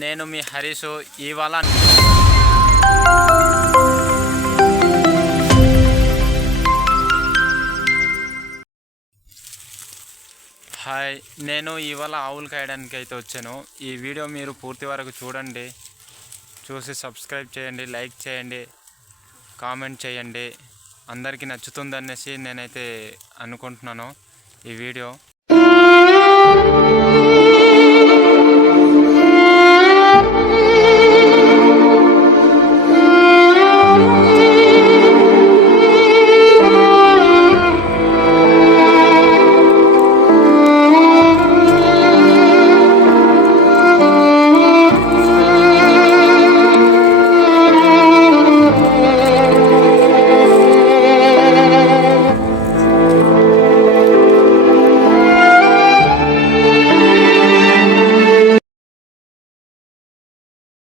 నేను మీ హరీష్ ఇవాళ హాయ్ నేను ఇవాళ ఆవులు కాయడానికి అయితే వచ్చాను. ఈ వీడియో మీరు పూర్తి వరకు చూడండి. చూసి సబ్స్క్రైబ్ చేయండి లైక్ చేయండి కామెంట్ చేయండి. అందరికీ నచ్చుతుందనేసి నేనైతే అనుకుంటున్నాను ఈ వీడియో.